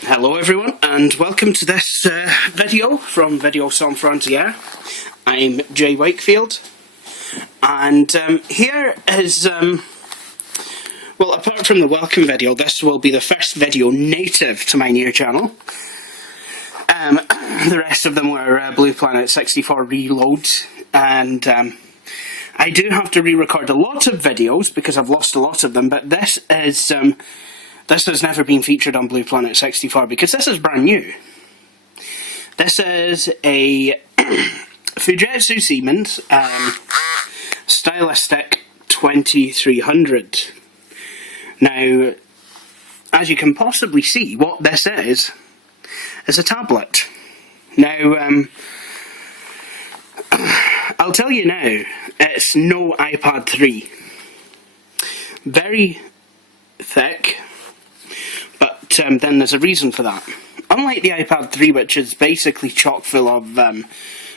Hello everyone, and welcome to this video from Video Sans Frontières. I'm Jay Wakefield, and here is, well, apart from the welcome video, this will be the first video native to my new channel. The rest of them were Blue Planet 64 reloads, and I do have to re-record a lot of videos because I've lost a lot of them, but this is... This has never been featured on Blue Planet 64 because this is brand new. This is a Fujitsu Siemens Stylistic 2300. Now, as you can possibly see, what this is a tablet. Now, I'll tell you now, it's no iPad 3. Very thick. Then there's a reason for that. Unlike the iPad 3, which is basically chock full of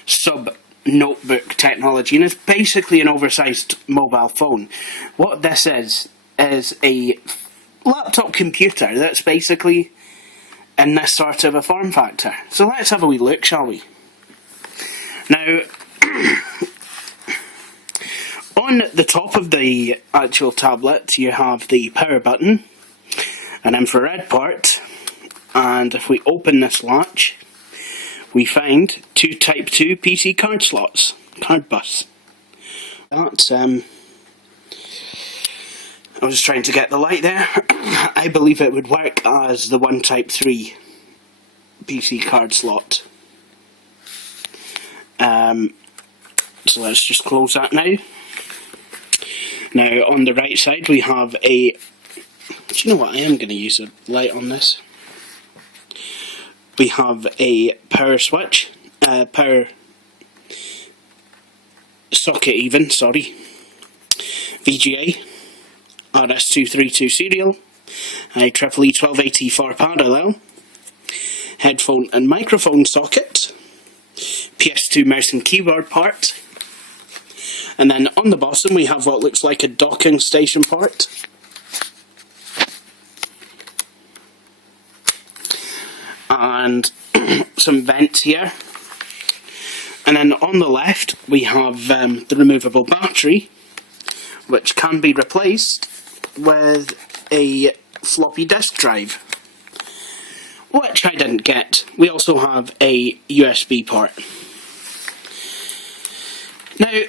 sub-notebook technology, and it's basically an oversized mobile phone, what this is a laptop computer that's basically in this sort of a form factor. So let's have a wee look, shall we? Now, on the top of the actual tablet, you have the power button, an infrared port, and if we open this latch, we find two Type 2 PC card slots, card bus. That's, I was trying to get the light there. I believe it would work as the one Type 3 PC card slot. So let's just close that now. Now on the right side we have a... Do you know what? I am going to use a light on this. We have a power switch, power socket even, sorry. VGA, RS232 serial, a EEE 1284 parallel, headphone and microphone socket, PS2 mouse and keyboard port, and then on the bottom we have what looks like a docking station port. And some vents here, and then on the left we have the removable battery, which can be replaced with a floppy disk drive, which I didn't get. We also have a USB port. Now,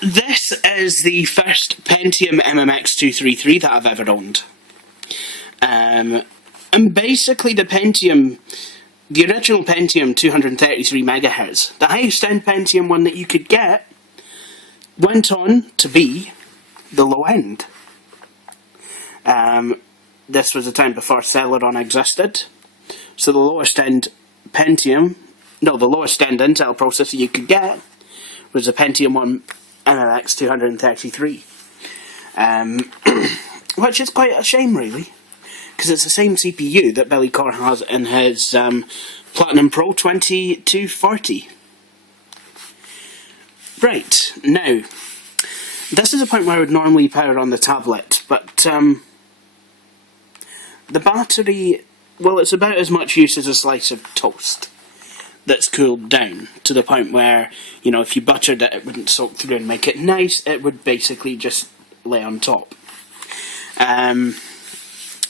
this is the first Pentium MMX 233 that I've ever owned. And basically the Pentium, the original Pentium 233 MHz, the highest end Pentium one that you could get, went on to be the low end. This was a time before Celeron existed, so the lowest end Pentium, no, the lowest end Intel processor you could get was a Pentium 1 MMX 233. Which is quite a shame, really. Because it's the same CPU that Billy Core has in his Platinum Pro 2240. Right, now, this is a point where I would normally power on the tablet, but the battery, well, it's about as much use as a slice of toast that's cooled down to the point where, you know, if you buttered it, it wouldn't soak through and make it nice, it would basically just lay on top.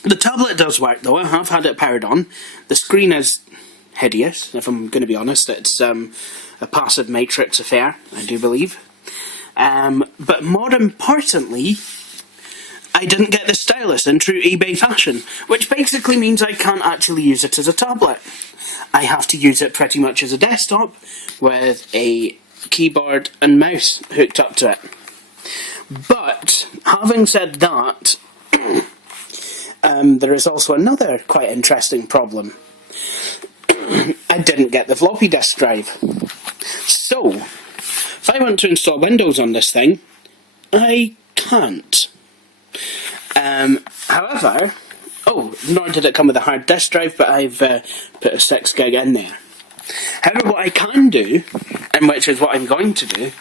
The tablet does work though, I have had it powered on. The screen is hideous, if I'm going to be honest. It's a passive matrix affair, I do believe. But more importantly, I didn't get the stylus in true eBay fashion, which basically means I can't actually use it as a tablet. I have to use it pretty much as a desktop with a keyboard and mouse hooked up to it. But having said that, there is also another quite interesting problem. I didn't get the floppy disk drive. So, if I want to install Windows on this thing, I can't. However, nor did it come with a hard disk drive, but I've put a 6 gig in there. However, what I can do, and which is what I'm going to do,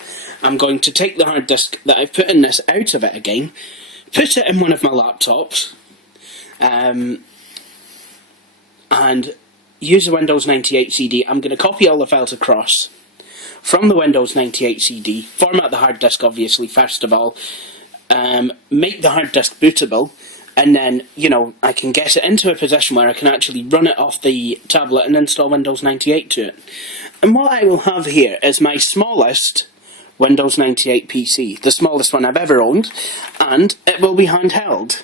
I'm going to take the hard disk that I've put in this out of it again, put it in one of my laptops, and use the Windows 98 CD. I'm going to copy all the files across from the Windows 98 CD, format the hard disk obviously first of all, make the hard disk bootable, and then, you know, I can get it into a position where I can actually run it off the tablet and install Windows 98 to it. And what I will have here is my smallest Windows 98 PC, the smallest one I've ever owned, and it will be handheld.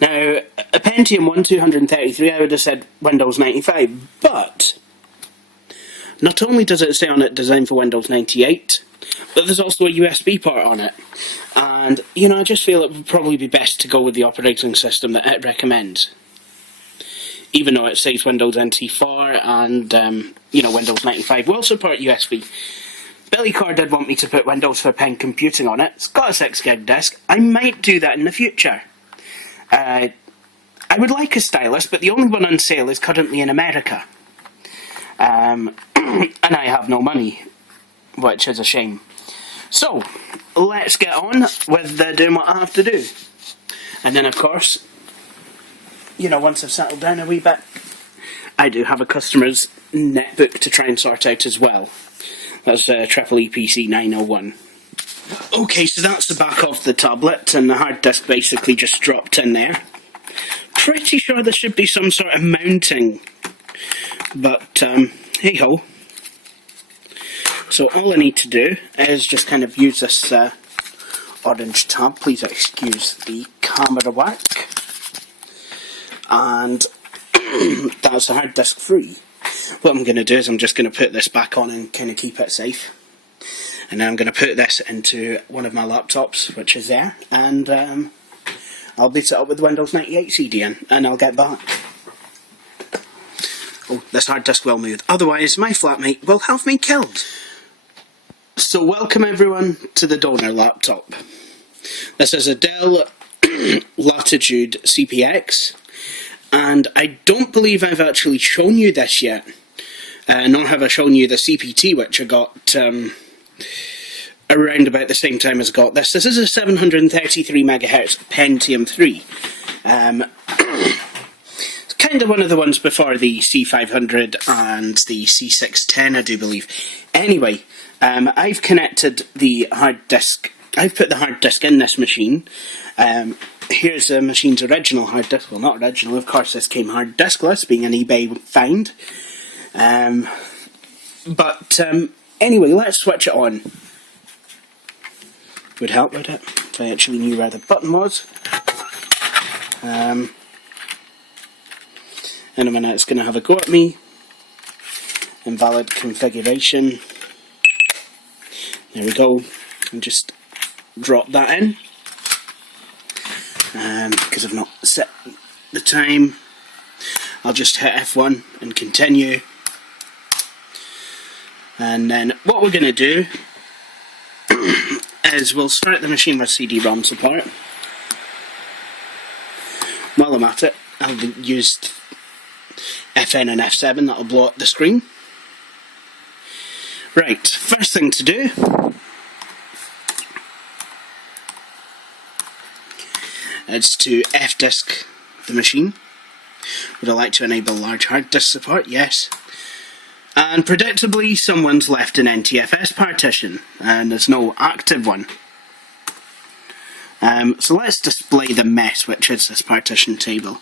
Now, a Pentium 1 233, I would have said Windows 95, but not only does it say on it designed for Windows 98, but there's also a USB port on it. And, you know, I just feel it would probably be best to go with the operating system that it recommends. Even though it says Windows NT 4 and, you know, Windows 95 will support USB. Billy Core did want me to put Windows for Pen Computing on it. It's got a 6 gig disk. I might do that in the future. I would like a stylus, but the only one on sale is currently in America. And I have no money, which is a shame. So, let's get on with doing what I have to do. And then, of course, you know, once I've settled down a wee bit, I do have a customer's netbook to try and sort out as well. That's a Triple EPC 901. Okay, so that's the back of the tablet, and the hard disk basically just dropped in there. Pretty sure there should be some sort of mounting, but hey ho. So all I need to do is just kind of use this orange tab. Please excuse the camera work. And that's the hard disk free. What I'm going to do is I'm just going to put this back on and kind of keep it safe. And then I'm going to put this into one of my laptops, which is there, and I'll boot it up with Windows 98 CD in, and I'll get back. Oh, this hard disk will move, otherwise my flatmate will have me killed. So welcome everyone to the donor laptop. This is a Dell Latitude CPX, and I don't believe I've actually shown you this yet, nor have I shown you the CPT, which I got around about the same time as I got this. This is a 733MHz Pentium 3. It's kind of one of the ones before the C500 and the C610, I do believe. Anyway, I've connected the hard disk. I've put the hard disk in this machine. Here's the machine's original hard disk. Well, not original, of course, this came hard diskless, being an eBay find. Anyway, let's switch it on. Would help, would it? If I actually knew where the button was. In a minute it's going to have a go at me. Invalid configuration. There we go. And just drop that in. Because I've not set the time. I'll just hit F1 and continue. And then what we're going to do is we'll start the machine with CD-ROM support. While I'm at it, I'll use FN and F7, that'll blow up the screen. Right, first thing to do is to F-disk the machine. Would I like to enable large hard disk support? Yes. And predictably, someone's left an NTFS partition, and there's no active one. So let's display the mess, which is this partition table.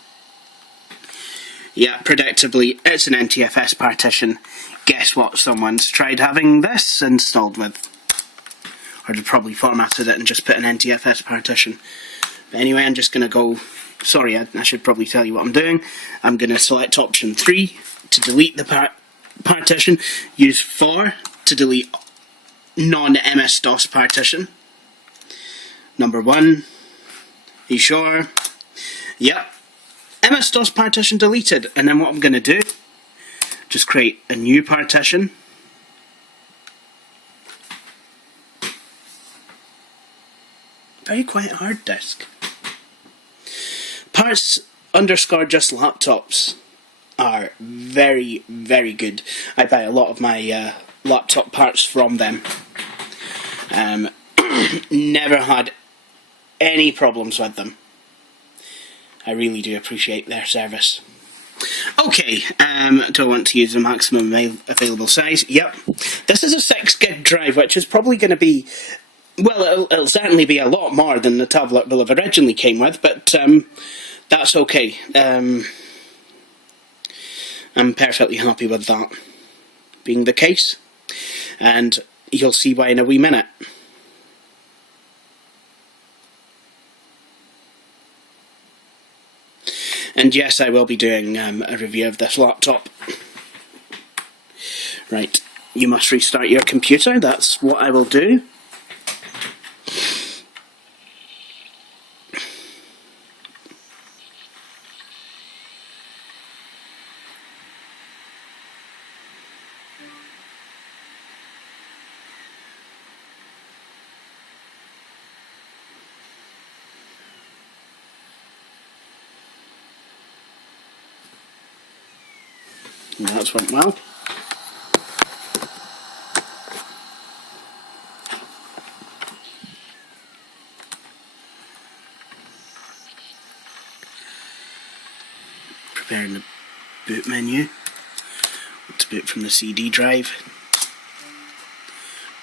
Yeah, predictably, it's an NTFS partition. Guess what? Someone's tried having this installed with. Or they've probably formatted it and just put an NTFS partition. But anyway, I'm just going to go... Sorry, I should probably tell you what I'm doing. I'm going to select option 3 to delete the partition. Use 4 to delete non-MS-DOS partition. Number 1. You sure? Yep. MS-DOS partition deleted. And then what I'm going to do, just create a new partition. Very quiet hard disk. Parts _ just laptops are very, very good. I buy a lot of my laptop parts from them. Never had any problems with them. I really do appreciate their service. Okay, do I want to use the maximum available size? Yep. This is a 6 gig drive, which is probably going to be, well, it'll certainly be a lot more than the tablet will have originally came with, but that's okay. I'm perfectly happy with that being the case, and you'll see why in a wee minute. And yes, I will be doing a review of this laptop. Right, you must restart your computer, that's what I will do. And that's went well. Preparing the boot menu. To boot from the CD drive.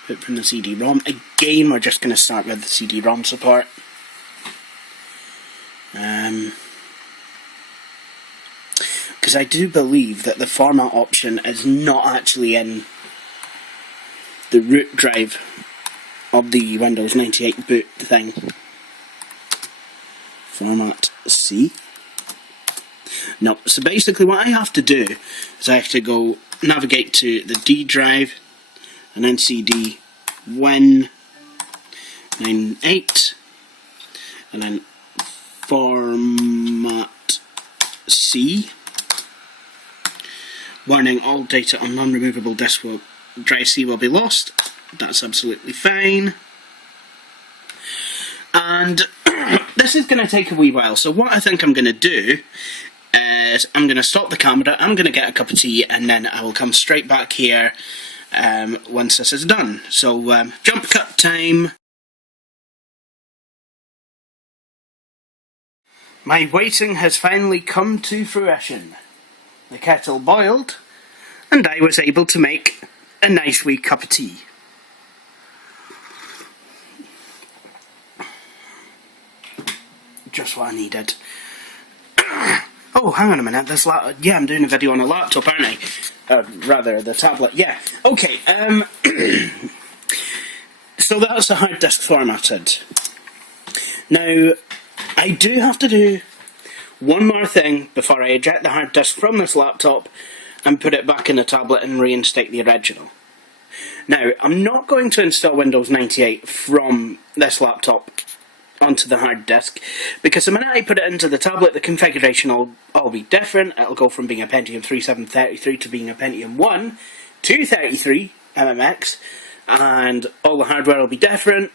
Boot from the CD-ROM. Again, we're just going to start with the CD-ROM support. Because I do believe that the format option is not actually in the root drive of the Windows 98 boot thing. Format C. No, so basically what I have to do is I have to go navigate to the D drive and then CD Win 98 and then Format C. Warning, all data on non-removable disk drive C will be lost. That's absolutely fine. And this is going to take a wee while, so what I think I'm going to do is I'm going to stop the camera, I'm going to get a cup of tea, and then I will come straight back here once this is done. So, jump cut time. My waiting has finally come to fruition. The kettle boiled, and I was able to make a nice wee cup of tea. Just what I needed. Oh, hang on a minute, yeah, I'm doing a video on a laptop, aren't I? Rather, the tablet, yeah. Okay, so that's the hard disk formatted. Now, I do have to do one more thing before I eject the hard disk from this laptop and put it back in the tablet and reinstate the original. Now, I'm not going to install Windows 98 from this laptop onto the hard disk, because the minute I put it into the tablet, the configuration will all be different. It'll go from being a Pentium 3 733 to being a Pentium 1 233 MMX, and all the hardware will be different,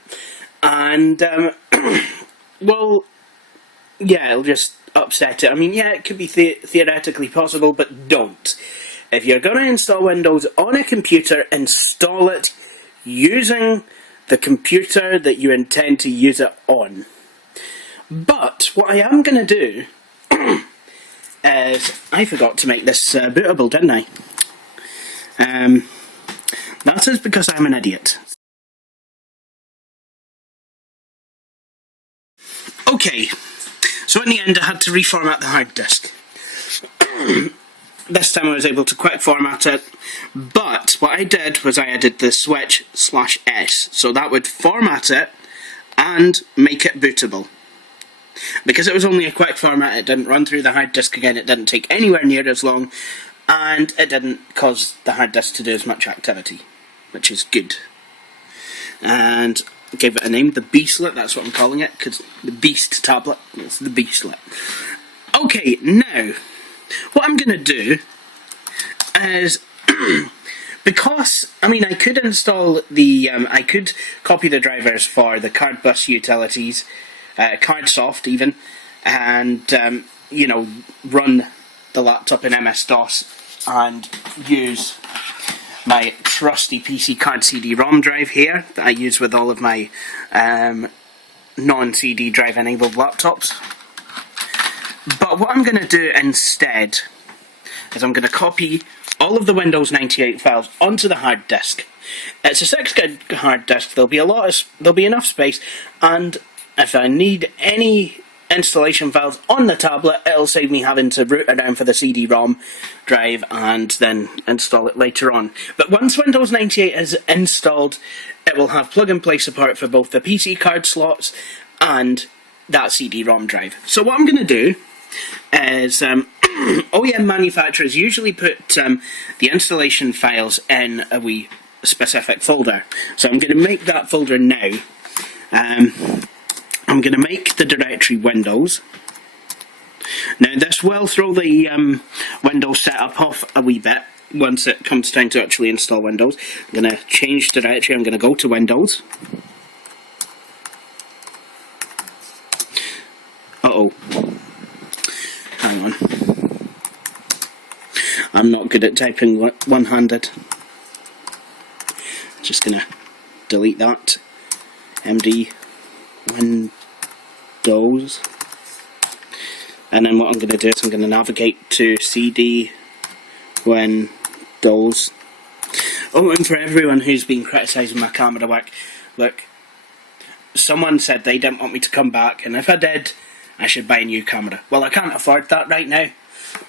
and, well, yeah, it'll just upset it. I mean, yeah, it could be theoretically possible, but don't. If you're going to install Windows on a computer, install it using the computer that you intend to use it on. But what I am going to do is, I forgot to make this bootable, didn't I? That is because I'm an idiot. Okay, so in the end I had to reformat the hard disk. This time I was able to quick format it, but what I did was I added the switch/S, so that would format it and make it bootable. Because it was only a quick format, it didn't run through the hard disk again, it didn't take anywhere near as long, and it didn't cause the hard disk to do as much activity, which is good. And gave it a name, the Beastlet, that's what I'm calling it, because the Beast tablet, it's the Beastlet. Okay, now, what I'm going to do is, because, I mean, I could install the, I could copy the drivers for the card bus utilities, CardSoft even, and, you know, run the laptop in MS-DOS and use my trusty PC card CD-ROM drive here that I use with all of my non-CD drive enabled laptops. But what I'm going to do instead is I'm going to copy all of the Windows 98 files onto the hard disk. It's a 6 gig hard disk. There'll be enough space, and if I need any installation files on the tablet, it'll save me having to root around for the CD-ROM drive and then install it later on. But once Windows 98 is installed, it will have plug-and-play support for both the PC card slots and that CD-ROM drive. So what I'm going to do is, OEM manufacturers usually put the installation files in a wee specific folder. So I'm going to make that folder now. I'm going to make the directory Windows. Now this will throw the Windows setup off a wee bit once it comes time to actually install Windows. I'm going to change directory, I'm going to go to Windows. Uh-oh. Hang on. I'm not good at typing one-handed. Just going to delete that. MD Windows, and then what I'm going to do is I'm going to navigate to CD Windows. Oh, and for everyone who's been criticising my camera work, look, someone said they didn't want me to come back, and if I did, I should buy a new camera. Well, I can't afford that right now.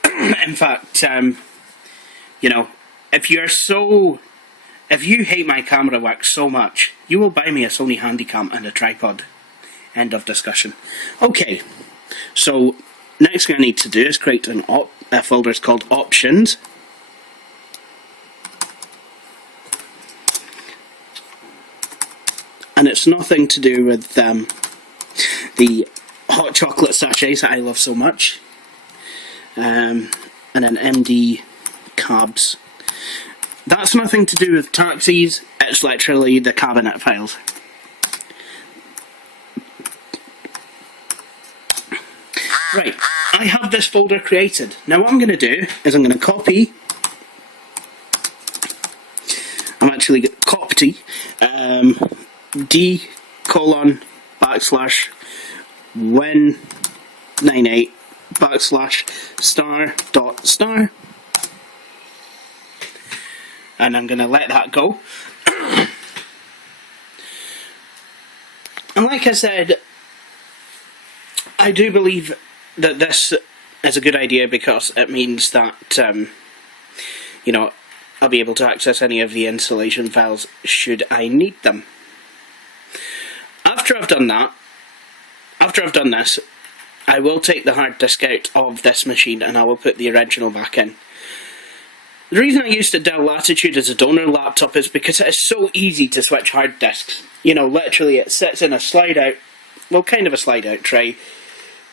In fact, you know, if you hate my camera work so much, you will buy me a Sony Handycam and a tripod. End of discussion. Okay, so next thing I need to do is create a folder called Options. And it's nothing to do with the hot chocolate sachets that I love so much. And then MD cabs. That's nothing to do with taxis, it's literally the cabinet files. Right, I have this folder created. Now what I'm going to do is I'm going to copy, d:/win98 / and I'm going to let that go. And like I said, I do believe that this is a good idea because it means that, you know, I'll be able to access any of the installation files should I need them. After I've done this, I will take the hard disk out of this machine and I will put the original back in. The reason I used a Dell Latitude as a donor laptop is because it is so easy to switch hard disks. You know, literally it sits in a slide out, well, kind of a slide out tray,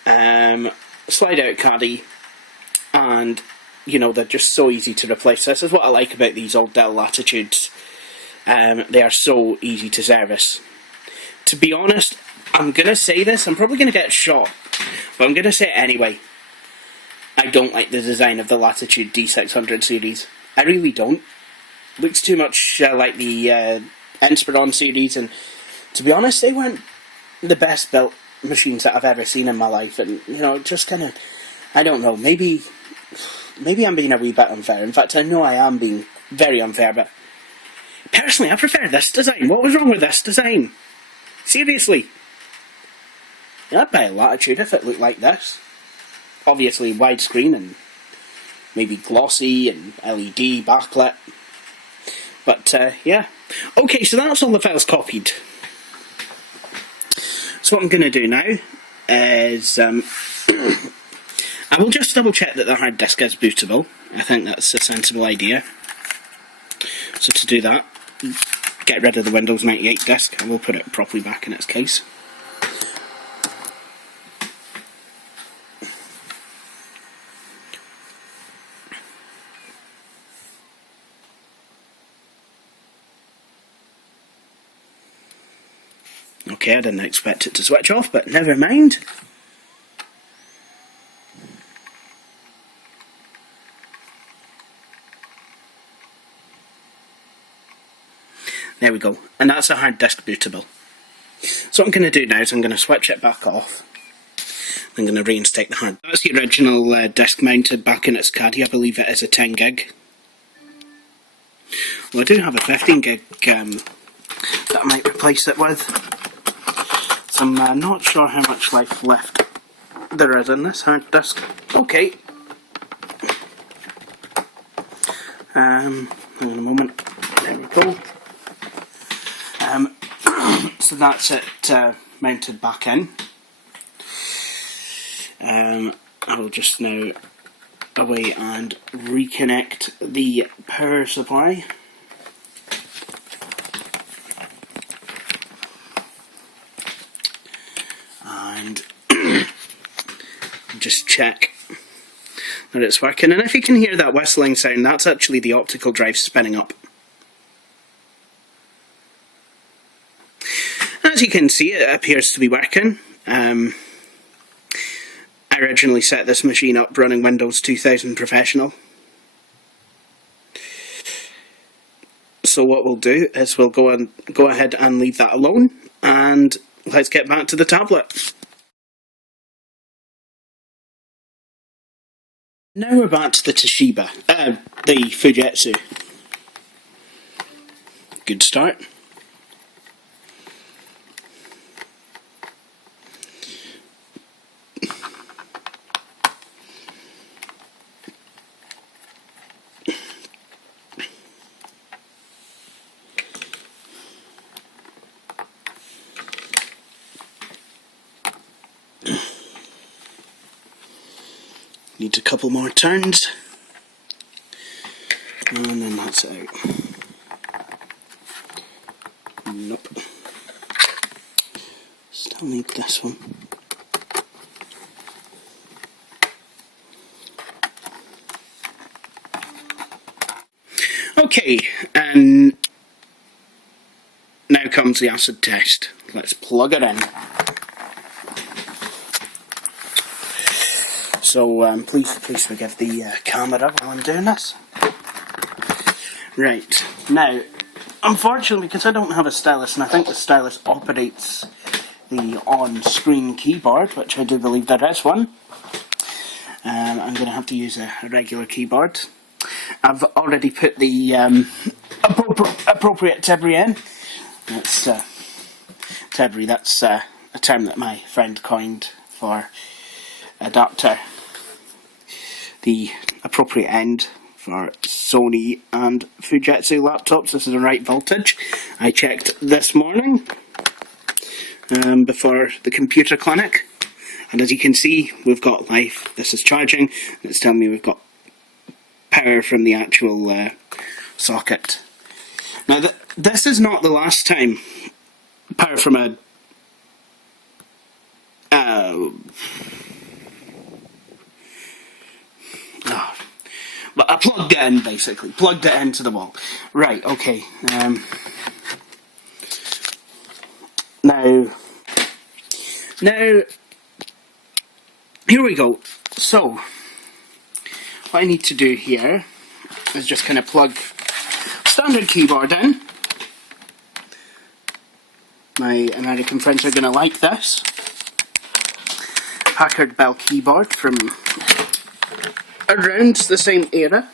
slide out caddy, and you know, they're just so easy to replace. This is what I like about these old Dell Latitudes. They are so easy to service. To be honest, I'm going to say this, I'm probably going to get shot, but I'm going to say it anyway. I don't like the design of the Latitude D600 series. I really don't. Looks too much like the Inspiron series, and to be honest, they weren't the best built machines that I've ever seen in my life, and you know, just kind of, I don't know, maybe I'm being a wee bit unfair. In fact, I know I am being very unfair, but personally, I prefer this design. What was wrong with this design? Seriously. I'd buy a Latitude if it looked like this. Obviously widescreen and maybe glossy and LED backlit. But yeah. Okay, so that's all the files copied. So what I'm going to do now is I will just double check that the hard disk is bootable. I think that's a sensible idea. So to do that, get rid of the Windows 98 disk, and we'll put it properly back in its case. Okay, I didn't expect it to switch off, but never mind. There we go, and that's a hard disk bootable. So what I'm going to do now is I'm going to switch it back off. I'm going to reinstate the hard. That's the original disk mounted back in its caddy. I believe it is a 10 gig. Well, I do have a 15 gig that I might replace it with. So I'm not sure how much life left there is in this hard disk. Okay. Hang on a moment. There we go. So that's it mounted back in. I will just now away and reconnect the power supply. And just check that it's working. And if you can hear that whistling sound, that's actually the optical drive spinning up. As you can see, it appears to be working. I originally set this machine up running Windows 2000 Professional. So what we'll do is we'll go ahead and leave that alone, and let's get back to the tablet. Now we're back to the Toshiba, the Fujitsu. Good start. Needs a couple more turns, and then that's out. Nope. Still need this one. Okay, and now comes the acid test. Let's plug it in. So please forgive the camera while I'm doing this. Right, now, unfortunately, because I don't have a stylus, and I think the stylus operates the on-screen keyboard, which I do believe there is one, I'm going to have to use a regular keyboard. I've already put the appropriate Tibri in. That's Tibri, that's a term that my friend coined for adapter. The appropriate end for Sony and Fujitsu laptops. This is the right voltage. I checked this morning before the computer clinic, and as you can see, we've got life. This is charging, and it's telling me we've got power from the actual socket. Now this is not the last time power from a but I plugged it in, basically. Plugged it into the wall. Right, okay. Now, here we go. So, what I need to do here is just kind of plug standard keyboard in. My American friends are going to like this. Packard Bell keyboard from around the same era,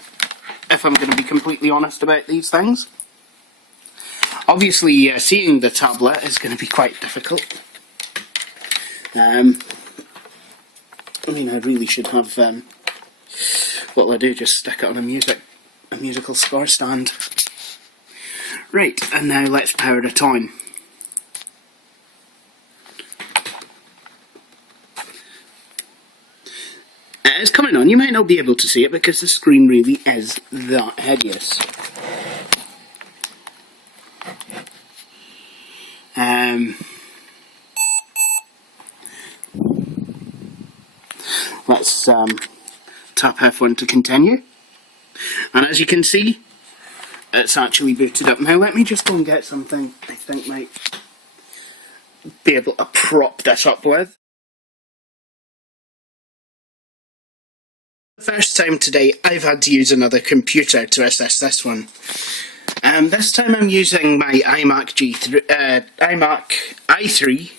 if I'm going to be completely honest about these things. Obviously, seeing the tablet is going to be quite difficult. I mean, I really should have, what will I do, just stick it on a musical score stand. Right, and now let's power it on. It's coming on. You might not be able to see it because the screen really is that hideous. Let's tap F1 to continue. And as you can see, it's actually booted up. Now let me just go and get something I think might be able to prop this up with. The first time today I've had to use another computer to assess this one. This time I'm using my iMac i3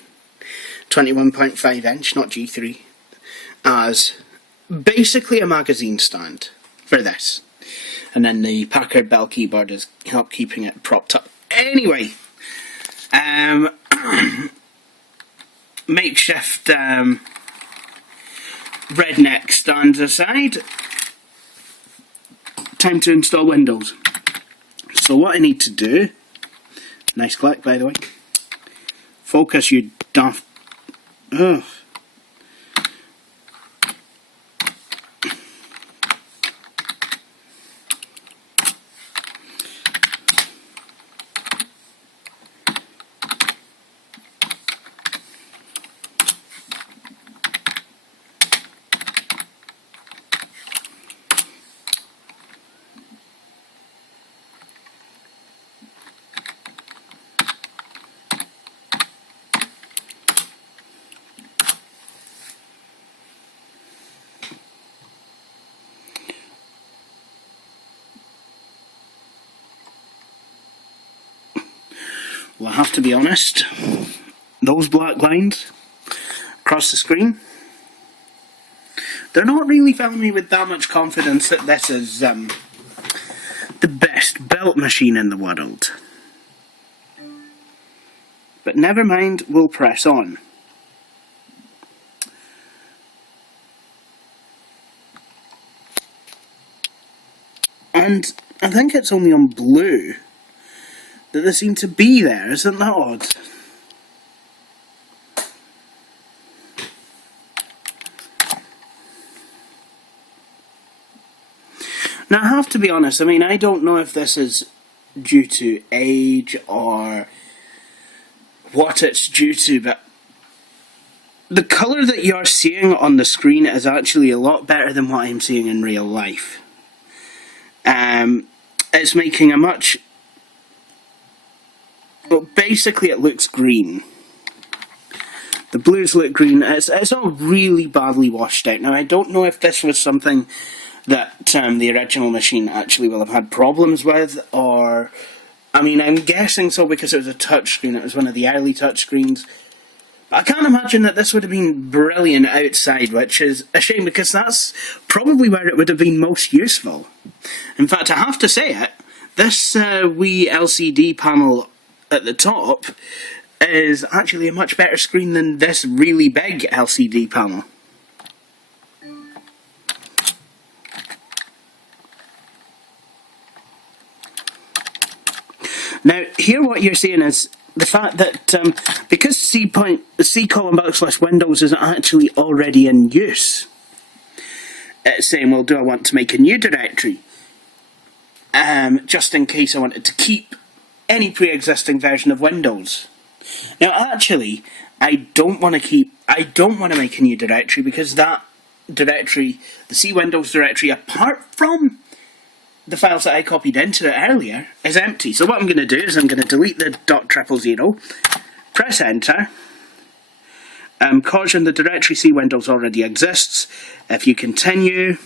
21.5 inch, not G3, as basically a magazine stand for this. And then the Packard Bell keyboard is help keeping it propped up. Anyway, makeshift redneck stands aside. Time to install Windows. So what I need to do, nice click by the way, focus you daft, ugh. Well, I have to be honest, those black lines across the screen, they're not really filling me with that much confidence that this is the best built machine in the world. But never mind, we'll press on. And I think it's only on blue that they seem to be there, isn't that odd? Now I have to be honest, I mean I don't know if this is due to age or what it's due to, but the colour that you're seeing on the screen is actually a lot better than what I'm seeing in real life. It's making a much... Well, basically it looks green. The blues look green. It's all really badly washed out. Now I don't know if this was something that the original machine actually will have had problems with, or... I mean, I'm guessing so because it was a touchscreen. It was one of the early touchscreens. I can't imagine that this would have been brilliant outside, which is a shame because that's probably where it would have been most useful. In fact, I have to say it, this wee LCD panel at the top is actually a much better screen than this really big LCD panel. Now, here what you're seeing is the fact that because C colon / Windows is actually already in use, it's saying, well, do I want to make a new directory? Just in case I wanted to keep any pre-existing version of Windows. Now, actually, I don't want to make a new directory because that directory, the C Windows directory, apart from the files that I copied into it earlier, is empty. So what I'm going to do is I'm going to delete the .000, press enter, caution, the directory C Windows already exists. If you continue,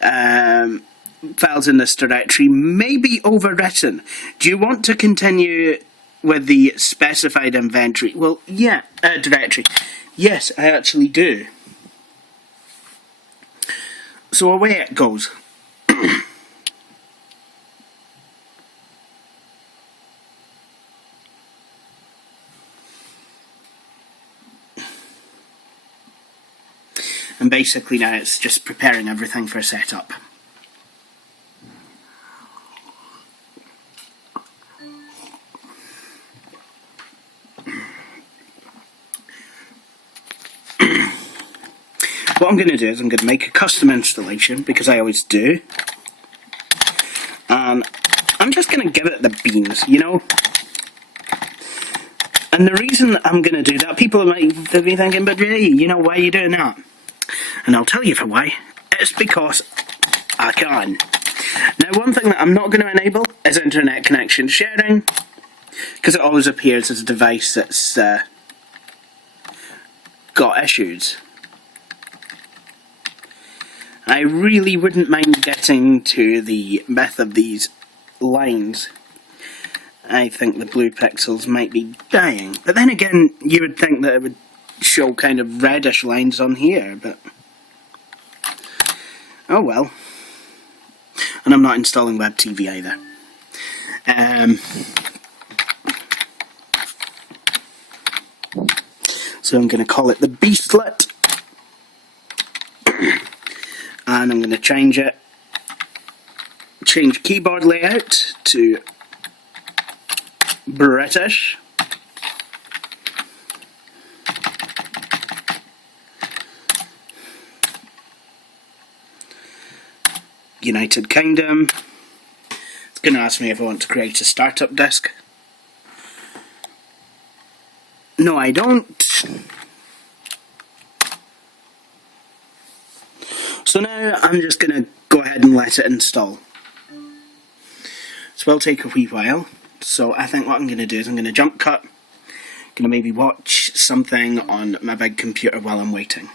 files in this directory may be overwritten. Do you want to continue with the specified inventory? Well, yeah, directory. Yes, I actually do. So away it goes. And basically now it's just preparing everything for setup. What I'm going to do is I'm going to make a custom installation, because I always do. And I'm just going to give it the beans, you know. And the reason I'm going to do that, people might be thinking, but Ray, you know, why are you doing that? And I'll tell you for why. It's because I can. Now, one thing that I'm not going to enable is internet connection sharing, because it always appears as a device that's got issues. I really wouldn't mind getting to the myth of these lines. I think the blue pixels might be dying. But then again, you would think that it would show kind of reddish lines on here, but... oh well. And I'm not installing web TV either. So I'm going to call it the Beastlet. And I'm going to change it. Change keyboard layout to British. United Kingdom. It's going to ask me if I want to create a startup disk. No, I don't. So now I'm just going to go ahead and let it install. This will take a wee while. So I think what I'm going to do is I'm going to jump cut. I'm going to maybe watch something on my big computer while I'm waiting.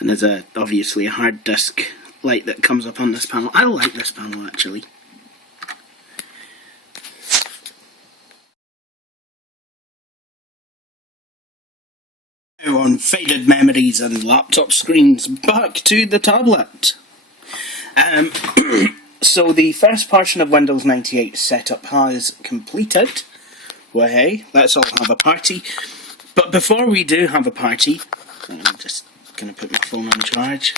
And there's obviously a hard disk light that comes up on this panel. I like this panel actually. Now on faded memories and laptop screens, back to the tablet. So the first portion of Windows 98 setup has completed. Well, hey, let's all have a party. But before we do have a party, I'm just going to put my phone on charge.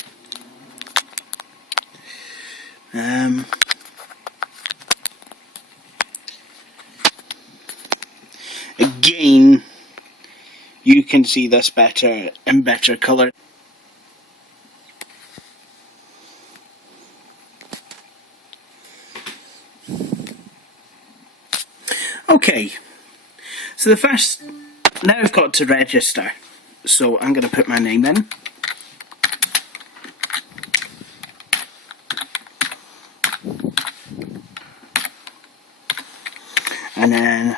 Again, you can see this better in better colour. Okay, so the first, now I've got to register, so I'm going to put my name in. And then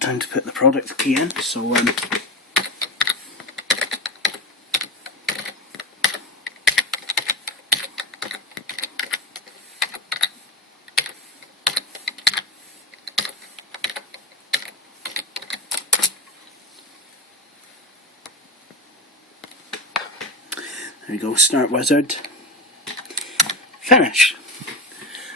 time to put the product key in, so there we go, Start Wizard, Finish.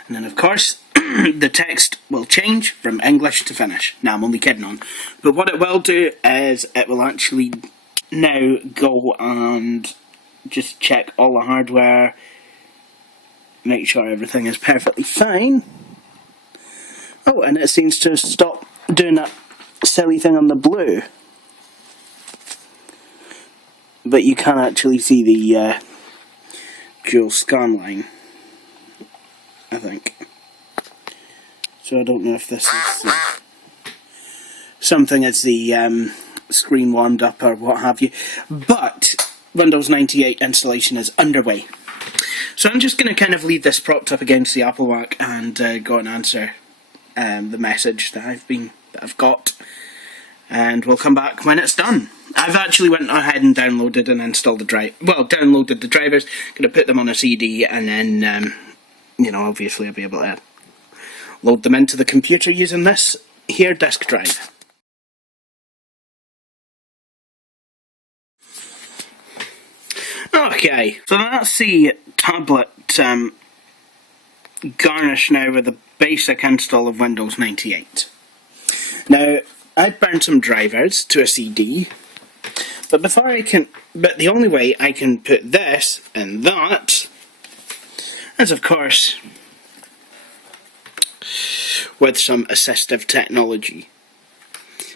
And then of course the text will change from English to Finnish. Now I'm only kidding on. But what it will do is it will actually now go and just check all the hardware, make sure everything is perfectly fine. Oh, and it seems to stop doing that silly thing on the blue. But you can actually see the dual scan line, I think. So I don't know if this is something as the screen warmed up or what have you. But Windows 98 installation is underway. So I'm just going to kind of leave this propped up against the Apple Mac and go and answer the message that I've got. And we'll come back when it's done. I've actually went ahead and downloaded and installed downloaded the drivers, going to put them on a CD, and then, you know, obviously I'll be able to load them into the computer using this here disk drive. Okay, so that's the tablet garnished now with a basic install of Windows 98. Now, I've burned some drivers to a CD, but the only way I can put this and that is, of course, with some assistive technology.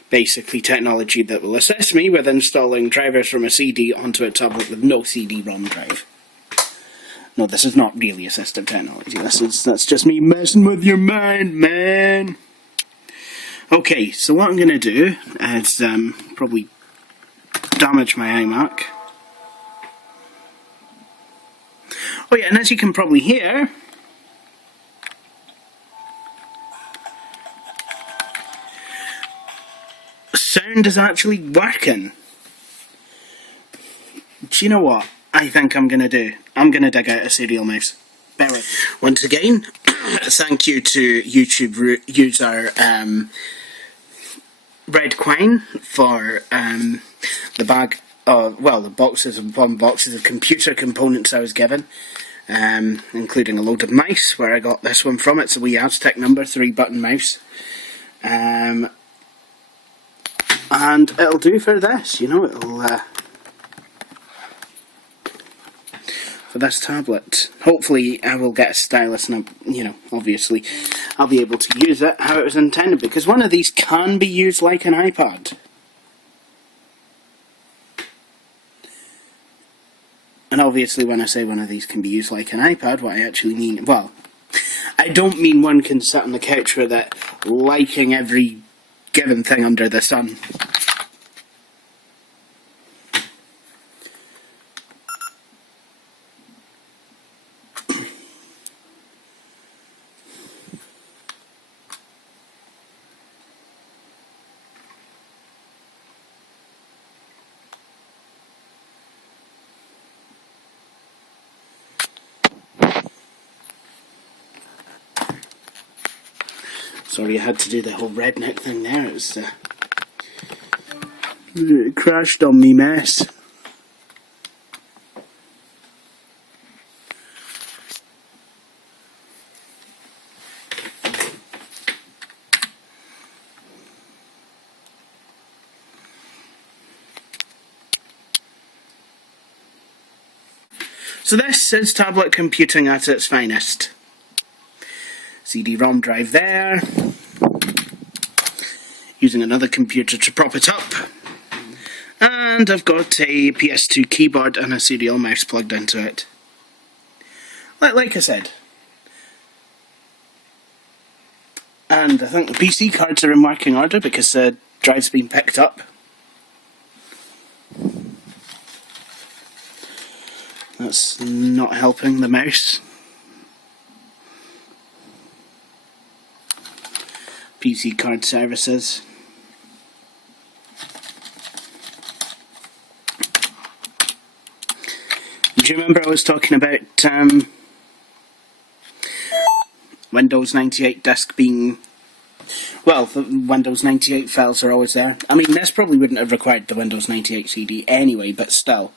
Basically technology that will assist me with installing drivers from a CD onto a tablet with no CD-ROM drive. No, this is not really assistive technology. That's just me messing with your mind, man. Okay, so what I'm going to do is probably damage my iMac. Oh yeah, and as you can probably hear, sound is actually working. Do you know what I think I'm going to do? I'm going to dig out a serial mouse. Bear with. Once again, thank you to YouTube user Red Quine for the bag of, well, the boxes of computer components I was given, including a load of mice, where I got this one from. It's a wee Aztec number 3-button mouse. And it'll do for this, you know, it'll for this tablet. Hopefully I will get a stylus and, you know, obviously I'll be able to use it how it was intended, because one of these can be used like an iPad. And obviously when I say one of these can be used like an iPad, what I actually mean, well, I don't mean one can sit on the couch with it liking every given thing under the sun. Sorry, I had to do the whole redneck thing there. It was it crashed on me mess. So this is tablet computing at its finest. CD-ROM drive there. Using another computer to prop it up. And I've got a PS2 keyboard and a serial mouse plugged into it. Like I said. And I think the PC cards are in working order because the drive's been picked up. That's not helping the mouse. PC card services. Do you remember I was talking about Windows 98 disk being... Well, the Windows 98 files are always there. I mean, this probably wouldn't have required the Windows 98 CD anyway, but still.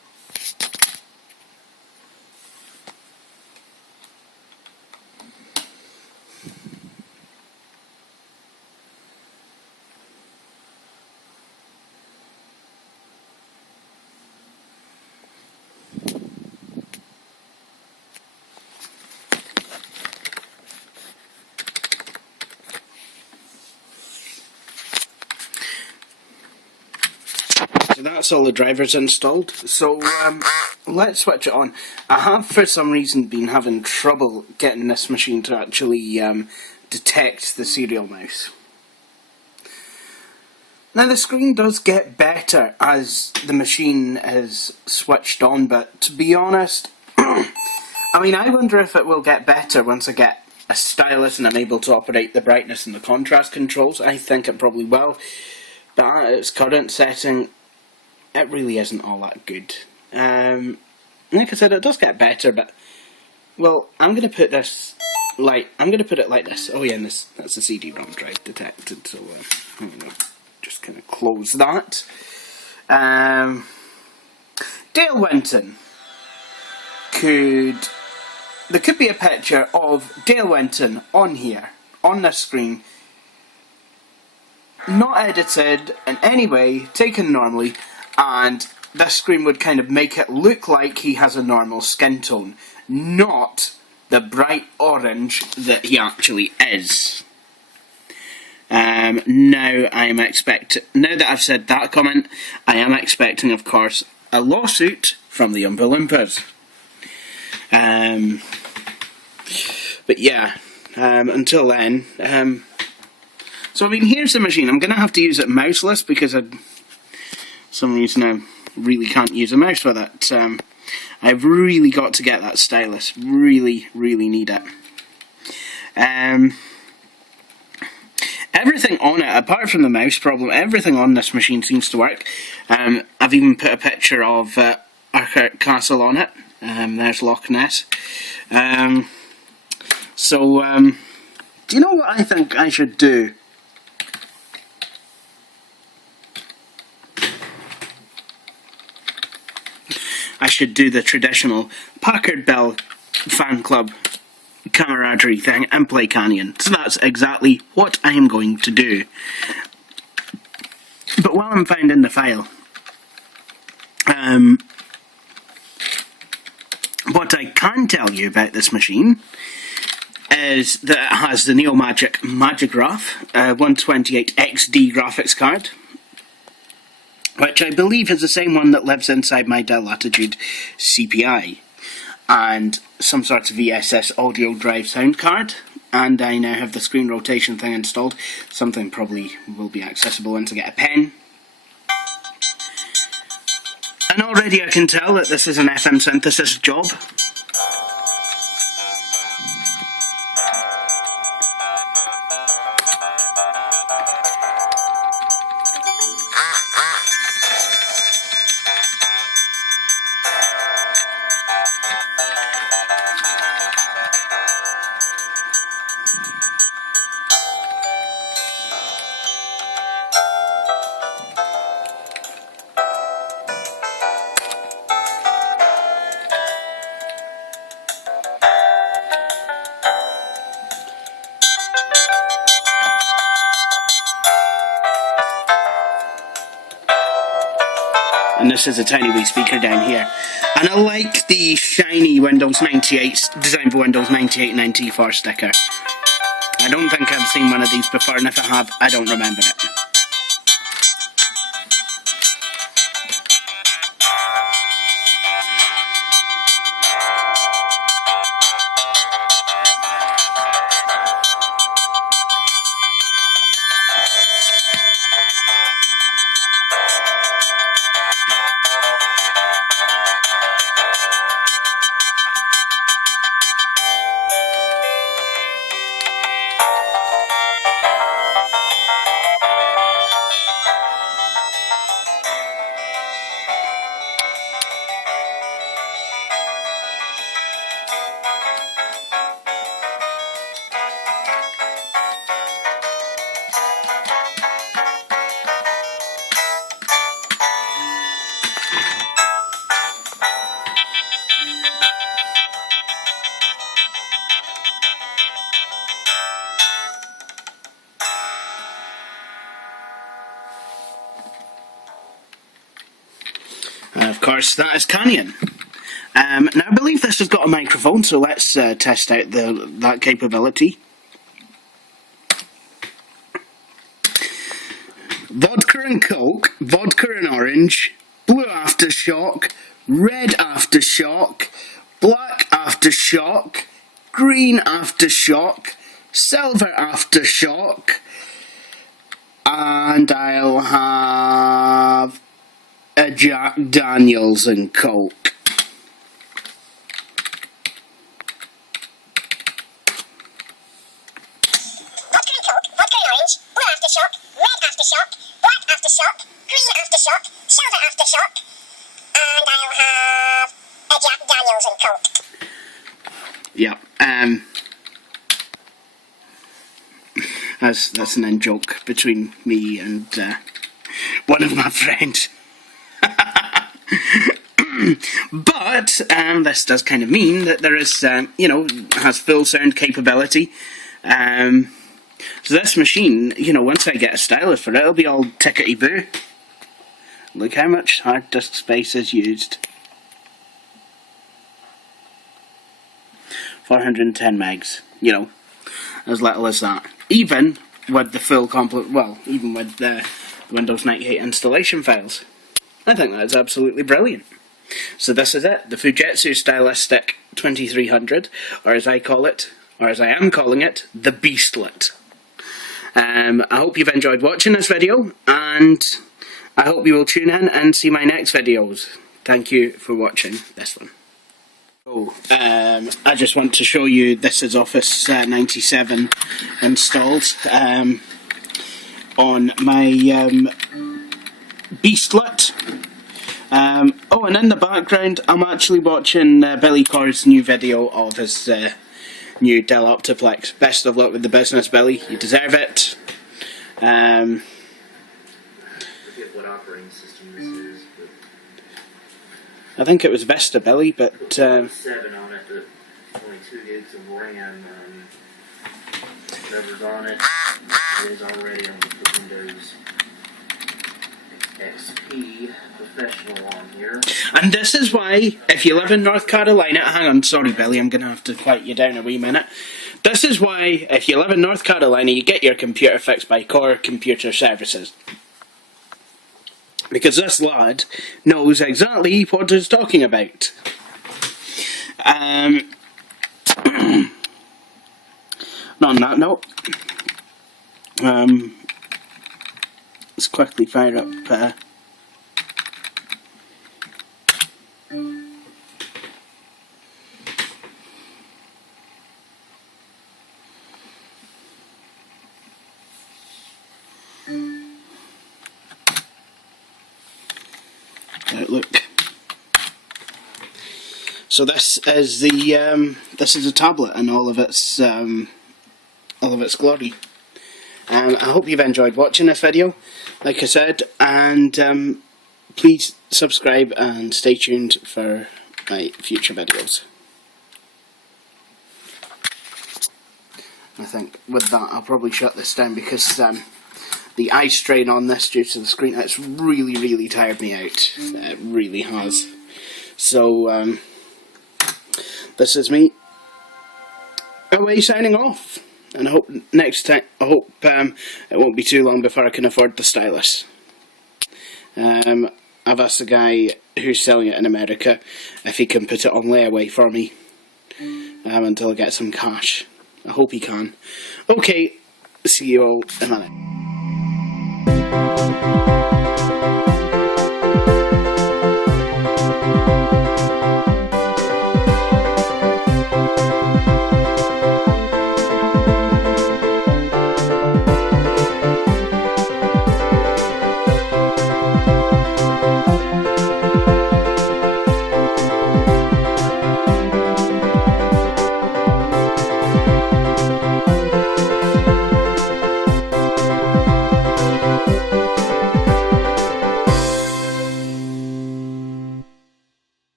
So that's all the drivers installed. So let's switch it on. I have for some reason been having trouble getting this machine to actually detect the serial mouse. Now the screen does get better as the machine is switched on, but to be honest, I mean, I wonder if it will get better once I get a stylus and I'm able to operate the brightness and the contrast controls. I think it probably will, but at its current setting, it really isn't all that good. Like I said, it does get better, but well, I'm gonna put this I'm gonna put it like this. Oh yeah, and that's the CD-ROM drive detected. So I'm gonna just kind of close that. Dale Winton there could be a picture of Dale Winton on here, on this screen, not edited in any way, taken normally, and this screen would kind of make it look like he has a normal skin tone, not the bright orange that he actually is. Now that I've said that comment, I am expecting, of course, a lawsuit from the Oompa Loompas. But yeah, until then, so I mean, here's the machine. I'm going to have to use it mouseless because for some reason I really can't use a mouse with it. I've really got to get that stylus. Really, really need it. Everything on it, apart from the mouse problem, everything on this machine seems to work. I've even put a picture of Urquhart Castle on it. There's Loch Ness. Do you know what I think I should do? I should do the traditional Packard Bell fan club camaraderie thing and play Canyon. So that's exactly what I am going to do. But while I'm finding the file, what I can tell you about this machine is that it has the Neomagic Magigraph 128 XD graphics card, which I believe is the same one that lives inside my Dell Latitude CPI, and some sort of VSS audio drive sound card, and I now have the screen rotation thing installed, something probably will be accessible when to get a pen. And already I can tell that this is an FM synthesis job. And this is a tiny wee speaker down here. And I like the shiny Windows 98, designed for Windows 98 94 sticker. I don't think I've seen one of these before, and if I have, I don't remember it. Of course, that is Canyon. Now, I believe this has got a microphone, so let's test out that capability. Vodka and Coke, vodka and orange, blue aftershock, red aftershock, black aftershock, green aftershock, silver aftershock, and I'll have a Jack Daniels and Coke. Vodka and Coke, vodka and orange, blue aftershock, red aftershock, black aftershock, green aftershock, silver aftershock, Yeah. That's an in-joke between me and one of my friends. But this does kind of mean that there is, you know, has full sound capability. So this machine, you know, once I get a stylus for it, it'll be all tickety-boo. Look how much hard disk space is used. 410 megs, you know, as little as that. Even with the full even with the Windows 98 installation files. I think that is absolutely brilliant. So this is it, the Fujitsu Stylistic 2300, or as I call it, or as I am calling it, the Beastlet. I hope you've enjoyed watching this video, and I hope you will tune in and see my next videos. Thank you for watching this one. I just want to show you, this is Office 97 installed on my Beastlet. Oh, and in the background, I'm actually watching Billy Corr's new video of his new Dell Optiplex. Best of luck with the business, Billy. You deserve it. I forget what operating system this is, but I think it was Vista, Billy, but 7 on it, but only 2 gigs of RAM. Whatever's on it is already on the Windows XP Professional on here. And this is why, if you live in North Carolina, hang on, sorry Billy, I'm going to have to quiet you down a wee minute. This is why, if you live in North Carolina, you get your computer fixed by Core Computer Services. Because this lad knows exactly what he's talking about. On that note, let's quickly fire up Outlook. So this is the tablet in all of its glory. I hope you've enjoyed watching this video, like I said, and please subscribe and stay tuned for my future videos. I think with that I'll probably shut this down because the eye strain on this due to the screen, it's really tired me out. It really has. So this is me away signing off. And I hope next time, it won't be too long before I can afford the stylus. I've asked the guy who's selling it in America if he can put it on layaway for me until I get some cash. I hope he can. Okay, see you all in a minute.